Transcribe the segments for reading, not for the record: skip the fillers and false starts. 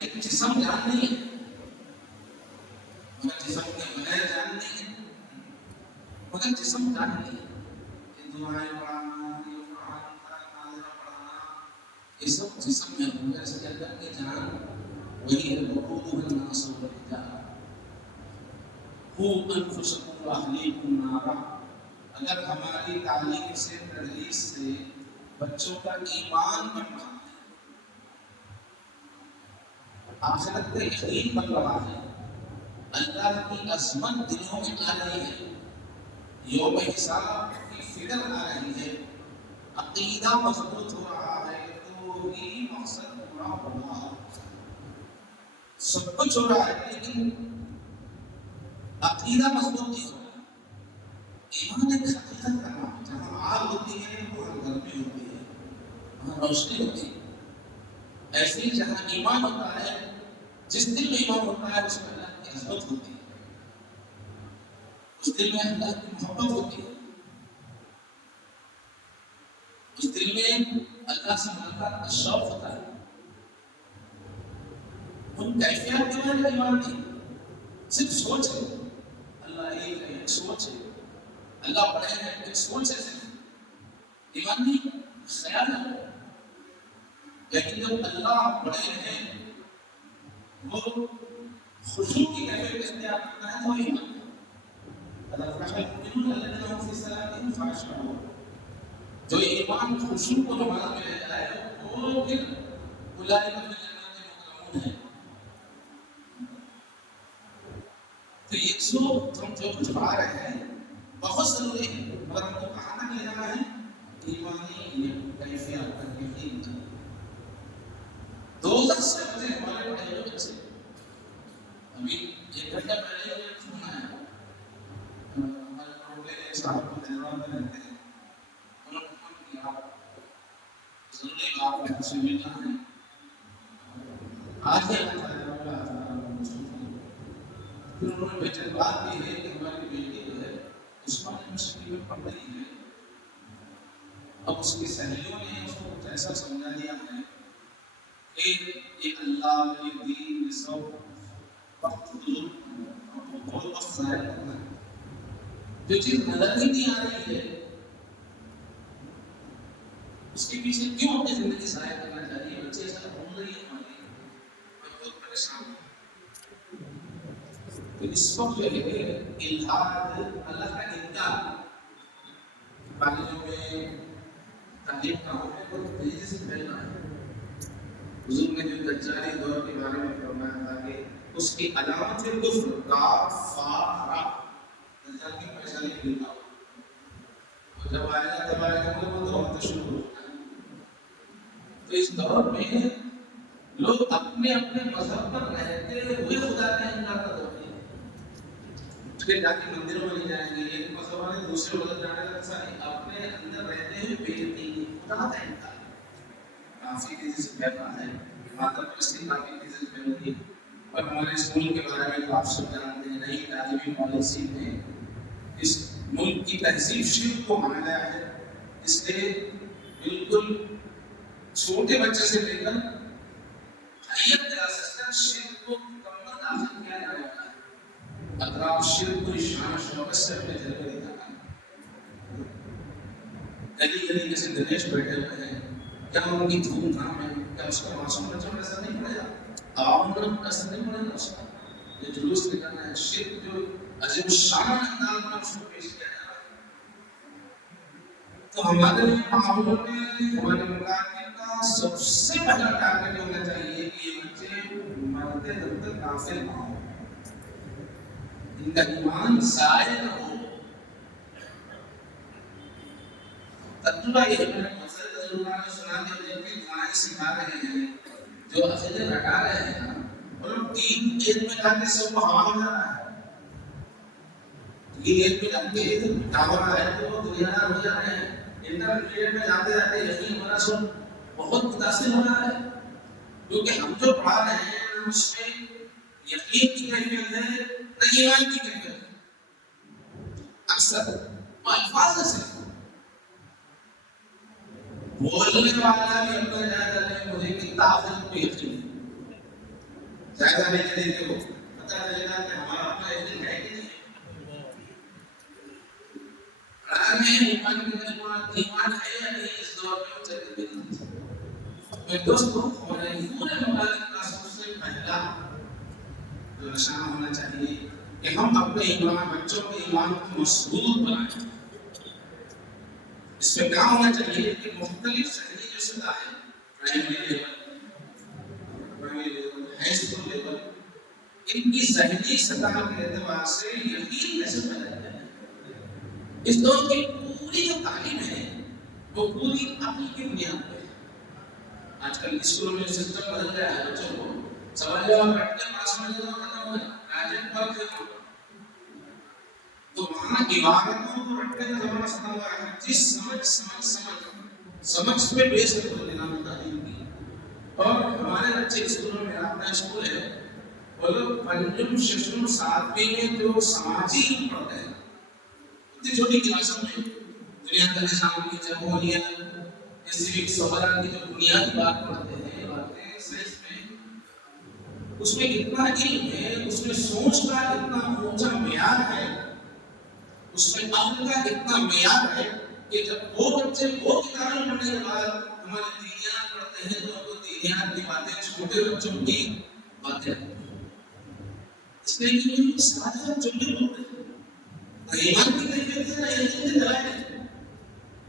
جسم جان نہیں ہے، مگر جسم کے بغیر جان نہیں ہے، مگر جسم جان نہیں ہے. یہ دعائیں پڑھانا، یہ قرآن کا نازلہ پڑھانا، یہ سب جسم میں ہوگا. اس کے اندر کی جان وہی ہے. وقودها الناس والحجارہ قوا انفسکم واہلیکم نارا. اگر ہماری تعلیم سے، تدریس سے بچوں کا ایمان بن رہا ہے، آخرت کا یقین بن رہا ہے، اللہ کی عظمت دلوں میں آ رہی ہے، یوم حساب کی فکر آ رہی ہے، عقیدہ مضبوط ہو رہا ہے، تو ہی مقصد پورا ہوگا. سب کچھ ہو رہا ہے لیکن عقیدہ مضبوط نہیں ہو رہا. ایمان ایک حقیقت کا نام ہے. جہاں آگ ہوتی ہے وہاں گرمی ہوتی ہے، وہاں روشنی ہوتی ہے. ایسے ہی جہاں ایمان ہوتا ہے، جس دل میں ایمان ہوتا ہے اس میں اللہ کی عظمت ہوتی ہے، اس دل میں اللہ کی محبت ہوتی ہے، اس دل میں اللہ سے ملاقات کا شوق ہوتا ہے. ان کیفیات کے بارے میں ایمان نہیں، صرف سوچ ہے. اللہ ایک ہے، ایک سوچ ہے. اللہ بڑے ہیں، ایک سوچ ہے. صرف ایمان نہیں، خیال ہے. لیکن جب اللہ بڑے ہیں، وہ خشوع کی کیفیت اختیار کرتا ہے تو ایمان ہے. اللہ فرماتا ہے المؤمنون الذین هم فی صلاتهم خاشعون. جو ایمان خشوع کو نماز میں لے جائے وہ پھر اولئک فی جنات مکرمون ہے. تو یہ ہم جو کچھ پڑھا رہے ہیں بہت ضروری ہے، مگر ہم کو کہاں تک لے جانا ہے؟ ایمانی کیفیات تک یقین تک. دوزخ سے بچے ہمارے بھائی بچے. ابھی ایک گھنٹہ پہلے مجھے فون آیا، ہمارے پڑوسے صاحب کو حیدرآباد میں رہتے ہیں. انہوں نے فون کیا، ضروری آپ کے سے ملنا ہے. آج ہی آنا تھا. پھر انہوں نے بیٹے بات کی ہے کہ ہماری بیٹی جو ہے عثمان یونیورسٹی میں پڑھ رہی ہے. اب اس کی سہیلیوں نے اس کو کچھ ایسا سمجھا دیا ہے کہ یہ اللہ کے دین میں سب وقت بہت وقت ضائع کرنا ہے. جو چیز نظر ہی نہیں آ رہی ہے اس کے پیچھے کیوں اپنی زندگی ضائع کرنا چاہیے؟ بچے ایسا بول رہی ہے ہماری. میں بہت پریشان ہوں. تو اس وقت جو ہے الہاد، اللہ کا انکار کالجوں میں تعلیم کا ہونے بہت تیزی سے پھیل رہا ہے. حضور نے جو دجالی دور کے بارے میں فرمایا تھا کہ اس کی علامت ہے کفر، کاف فا را. دجال کی پریشانی ملتا ہو اور جب آئے گا تب آئے گا وہ دور تو شروع ہو جائے. تو اس دور میں لوگ اپنے اپنے مذہب پر رہتے ہوئے خدا کا انکار کر دو گے. پھر جا کے مندروں میں نہیں جائیں گے، ایک مذہب والے دوسرے مذہب جانے کا ایسا نہیں، اپنے اندر رہتے ہوئے بےعقیدی خدا کا انکار کافی تیزی سے پھیل رہا ہے. ماتا پرستی کافی تیزی سے پھیل رہی ہے. اور ہمارے اسکول کے بارے میں تو آپ سب جانتے ہیں، نئی تعلیمی پالیسی میں اس ملک کی تہذیب شرک کو مانا گیا ہے. اس لیے بالکل چھوٹے بچے سے لے کر حیت دراصل تک شرک کو مکمل داخل کیا جا رہا ہے. اطراف شرک کو شان و شوکت سے اپنے جلوے دکھانا ہے. گلی گلی جیسے گنیش بیٹھے ہوئے ہیں، کیا ان کی دھوم دھام ہے؟ کیا اس کا معصوم بچوں میں ایسا نہیں پڑے گا؟ عوام کو ایسا نہیں پڑے گا. اس کا یہ جلوس نکلنا ہے. شرک جو عظیم شان انداز میں اس کو پیش کیا جا رہا ہے. تو ہمارے معاملوں میں ہمارے مقابل کا سب سے پہلا ٹارگیٹ ہونا چاہیے کہ یہ بچے مرتے دم تک کافر نہ ہوں، ان کا ایمان ضائع نہ ہو. تجربہ یہ ہے، میں مسئلہ تجربہ نے سنا کہ جن دعائیں سکھا رہے ہیں، جو عقیدے رٹا رہے ہیں، اور 3 ایج میں جا کے سب کو ہوا ہو جا رہا ہے. 3 ایج میں جا کے ٹاور آئے تو وہ دنیا دار ہو جا رہے ہیں. انٹرمیڈیٹ میں جاتے جاتے یقین ہمارا سب بہت متاثر ہو رہا ہے. کیونکہ ہم جو پڑھا رہے ہیں اس میں یقین کی کیفیت ہے نہ ایمان کی کیفیت ہے. اکثر وہ الفاظ سے بولنے والا بھی اپنا جائزہ لے، مجھے کتاب پہ یقین ہے. جائزہ لے کے دیکھو پتہ چلے گا کہ ہمارا اپنا ایجنٹ ہے کہ نہیں. ایمان ہے یا نہیں اس دور میں چلے گئے. دوستوں ہمارے پورے ممالک کا سب سے پہلا جو نشانہ ہونا چاہیے کہ ہم اپنے ایمان بچوں کے ایمان کو مضبوط بنائیں. اس میں کیا ہونا چاہیے کہ مختلف ذہنی جو سطح ہے primary level high school level ان کی ذہنی سطح کے اعتبار سے یقین کیسے پیدا کیا جائے. اس دور کی پوری جو تعلیم ہے وہ پوری عقل کی بنیاد پہ ہے. آج کل اسکولوں میں سسٹم بدل گیا ہے. بچوں کو سوال جواب رٹ کے پاس میں جانا ختم ہو گیا. پروجیکٹ ورک دینا تو وہاں عبارتوں کو رٹنے کا زمانہ ختم ہوا ہے. جس سمجھ پہ بیس کر دینا تعلیم کی. اور ہمارے بچے اسکولوں میں اپنا اسکول ہے وہ لوگ پنجم ششم ساتویں میں جو سماجی پڑھتے ہیں اتنی چھوٹی کلاسوں میں دنیا کا نظام کی جمہوریت سیوکس وغیرہ کی جو بنیادی بات پڑھتے ہیں باتیں سائنس میں اس میں کتنا علم ہے. اس میں سوچ کا کتنا اونچا معیار ہے. اس میں عقل کا کتنا معیار ہے کہ جب وہ بچے وہ کتابیں پڑھنے کے بعد ہمارے دینیات پڑھتے ہیں تو دینیات کی باتیں چھوٹے بچوں کی باتیں اس لیے کہ سارے بچوں کے ہوتے ہیں ایمان کی کیفیت ہے یقین کی دلائل ہے.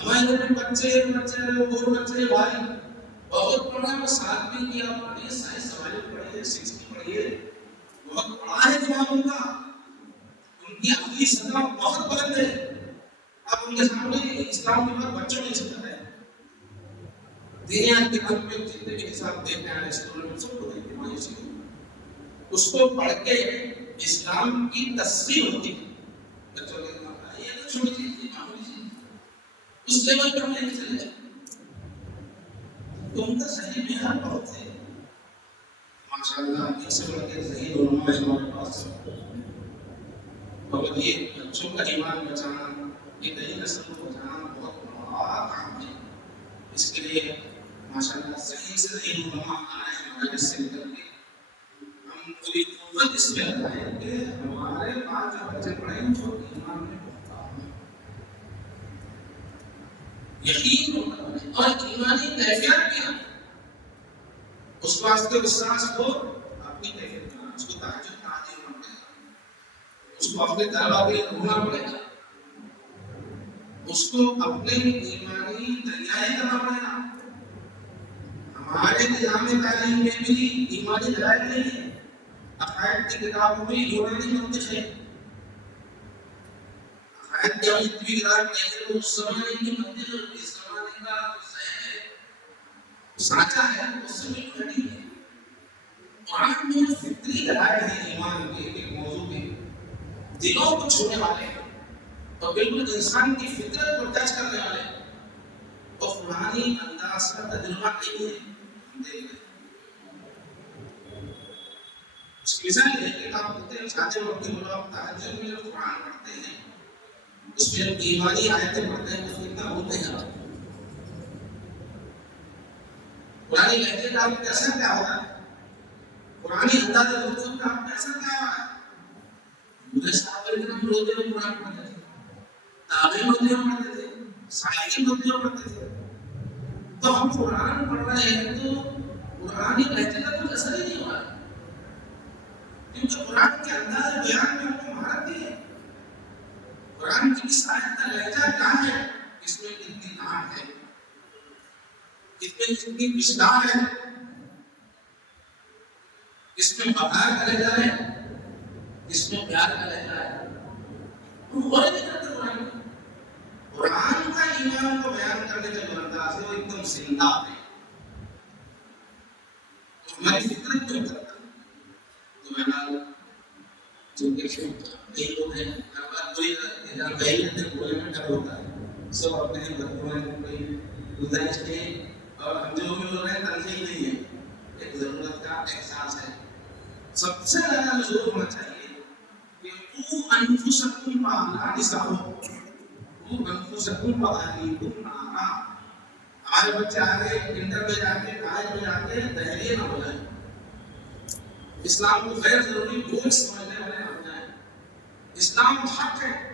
ہمارے گھر میں بچے بھائی بہت پڑھا وہ 7ویں کی آپ پڑھیے سائنس سوال پڑھیے 6 کی پڑھیے بہت پڑھا ہے دماغ ان کا ان کی عقلی سطح بہت بلند ہے. اب ان کے سامنے اسلام کی بات بچوں نہیں سمجھ رہے. دنیا کے حق میں جتنے بھی حساب دیتے ہیں اسکولوں میں سب کو دیکھتے مایوسی اس کو پڑھ کے اسلام کی تصویر ہوتی ہے. بچوں کے دماغ یہ تو چھوٹی چیز معمولی چیز اس لیول پر ہم نہیں چلے جائیں. تو ان کا صحیح معیار بہت ہے. ماشاءاللہ ایک سے بڑھ کے صحیح علماء ہمارے پاس اور یہ بچوں کا ایمان بچانا یہ نئی نسل کو بچانا بہت بڑا کام ہے. اس کے لیے ماشاءاللہ صحیح سے صحیح علماء آئے ہیں ہمارے سے نکل کے ہم پوری قوت اس میں لگائیں کہ ہمارے پاس جو بچے پڑھیں جو ایمان میں پڑھتا ہوں یقین ہوتا اور ایمانی کیفیت بھی آتی. اس واسطے وشواس کو اپنی کیفیت بنانا اس کو تہجد تعلیم پڑے گا. اس کو اپنے طلبا کے لیے ڈھونڈنا پڑے گا. اس کو اپنے ایمانی تیاری کرنا پڑے گا. ہمارے نظام تعلیم میں بھی ایمانی دلائل نہیں ہے. عقائد کی کتابوں میں یونانی منطق ہے. عقائد کی جتنی کتاب نہیں ہے اس زمانے کی منطق اس زمانے کا ذہن ہے سانچہ ہے اس سے بھی کھڑی ہے. قرآن میں فطری دلائل ہیں ایمان کے ایک موضوع کے دلوں کو چھونے والے ہیں اور بالکل انسان کی فطرت کو ٹچ کرنے والے ہیں. اور قرآنی انداز کا تجربہ نہیں ہے. اس کی مثال یہ ہے کہ آپ پڑھتے ہیں چھاتے وقت میں آپ تہجد میں جو قرآن پڑھتے ہیں اس میں جب ایمانی آیتیں پڑھتے ہیں تو کتنا ہوتے ہیں آپ قرآنی لہجے کا آپ کیسا کیا ہوگا قرآنی انداز گفتگو کا آپ کیسا کیا ہوگا. مجھے صحابہ کرام روتے ہوئے قرآن پڑھتے تھے تابعین روتے ہوئے پڑھتے تھے صالحین روتے ہوئے پڑھتے تھے. تو ہم قرآن پڑھ رہے ہیں تو قرآنی لہجے کا کچھ اثر ہی نہیں ہو رہا ہے کیونکہ قرآن کے انداز بیان میں ہم کو مہارت دی ہے. قرآن کی اس آیت کا لہجہ کیا ہے اس میں کتنی نام ہے اس میں کتنی مشتاق ہے اس میں بہار کا لہجہ ہے اس میں پیار کا لہجہ ہے. ہم غور نہیں کرتے قرآن میں. قرآن کا ایمان کو بیان کرنے کا جو انداز ہے وہ ایک دم زندہ ہے ہماری فطرت میں اترتا ہے. تو میں چونکہ کئی لوگ ہیں ہر بات کوئی بولے میں ڈر ہوتا ہے سب اپنے بچوں میں کوئی گزارش کے اور ہم جو بھی بول رہے ہیں تنظیم نہیں ہے ایک ضرورت کا احساس ہے. سب سے زیادہ ضرور ہونا چاہیے کہ انفسکم ہمارے بچے آگے انٹر میں جا کے کالج میں جا کے دہلیے نہ بولیں اسلام کو غیر ضروری بوجھ سمجھنے والے ہم جائیں. اسلام حق ہے.